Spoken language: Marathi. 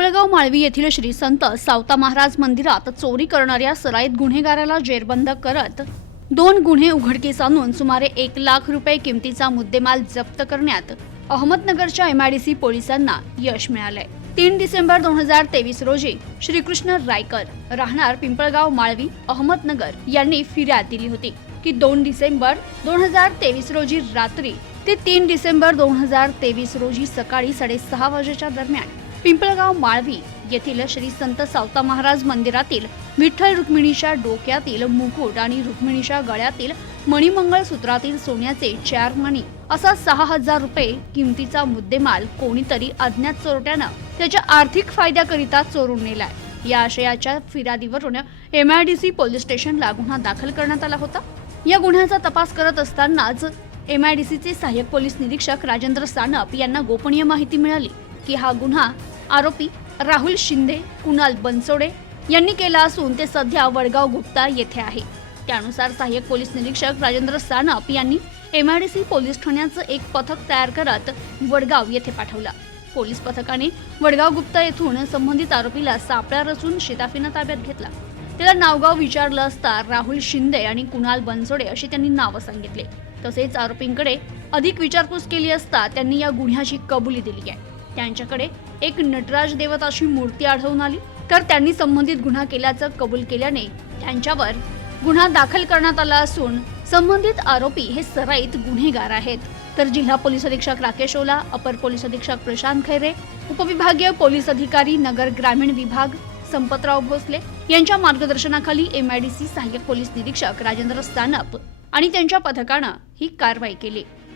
पिंपळगाव माळवी येथील श्री संत सावता महाराज मंदिरात चोरी करणाऱ्या सराईत गुन्हेगाराला जेरबंद करत दोन गुन्हे उघडकीस आणून सुमारे एक लाख रुपये किमतीचा मुद्देमाल जप्त करण्यात अहमदनगरच्या एमआयडीसी पोलिसांना यश मिळालंय. तीन डिसेंबर दोन हजार तेवीस रोजी श्रीकृष्ण रायकर राहणार पिंपळगाव माळवी अहमदनगर यांनी फिर्याद दिली होती की दोन डिसेंबर दोन हजार तेवीस रोजी रात्री ते तीन डिसेंबर दोन हजार तेवीस रोजी सकाळी साडेसहा वाजेच्या दरम्यान पिंपळगाव माळवी येथील श्री संत सावता महाराज मंदिरातील विठ्ठल रुक्मिणीच्या डोक्यातील मुकुट आणि रुक्मिणीच्या गळ्यातील मणिमंगळ सूत्रातील सोन्याचे चार मणी असा सहा हजार रुपये किमतीचा मुद्देमाल कोणीतरी अज्ञात चोरट्यानं त्याच्या आर्थिक फायद्याकरिता चोरून नेलाय. या आशयाच्या फिर्यादीवरून एमआयडीसी पोलीस स्टेशनला गुन्हा दाखल करण्यात आला होता. या गुन्ह्याचा तपास करत असतानाच एमआयडीसीचे सहाय्यक पोलीस निरीक्षक राजेंद्र सानप यांना गोपनीय माहिती मिळाली की हा गुन्हा आरोपी राहुल शिंदे कुणाल बनसोडे यांनी केला असून ते सध्या वडगाव गुप्ता येथे आहे. त्यानुसार सहाय्यक पोलीस निरीक्षक राजेंद्र सानप यांनी एमआयडीसी पोलीस ठाण्याचं एक पथक तयार करत वडगाव येथे पाठवलं. पोलीस पथकाने वडगाव गुप्ता येथून संबंधित आरोपीला सापळा रचून शिताफीनं ताब्यात घेतला. त्याला नावगाव विचारलं असता राहुल शिंदे आणि कुणाल बनसोडे अशी त्यांनी नावं सांगितले. तसेच आरोपींकडे अधिक विचारपूस केली असता त्यांनी या गुन्ह्याची कबुली दिली आहे. त्यांच्याकडे एक नटराज देवताची मूर्ती आढळून आली. तर त्यांनी संबंधित गुन्हा केल्याचं कबूल केल्याने त्यांच्यावर गुन्हा दाखल करण्यात आला असून संबंधित आरोपी हे सराईत गुन्हेगार आहेत. तर जिल्हा पोलीस अधीक्षक राकेश ओला अपर पोलीस अधीक्षक प्रशांत खैरे उपविभागीय पोलीस अधिकारी नगर ग्रामीण विभाग संपतराव भोसले यांच्या मार्गदर्शनाखाली एमआयडीसी सहाय्यक पोलीस निरीक्षक राजेंद्र सानप आणि त्यांच्या पथकानं ही कारवाई केली.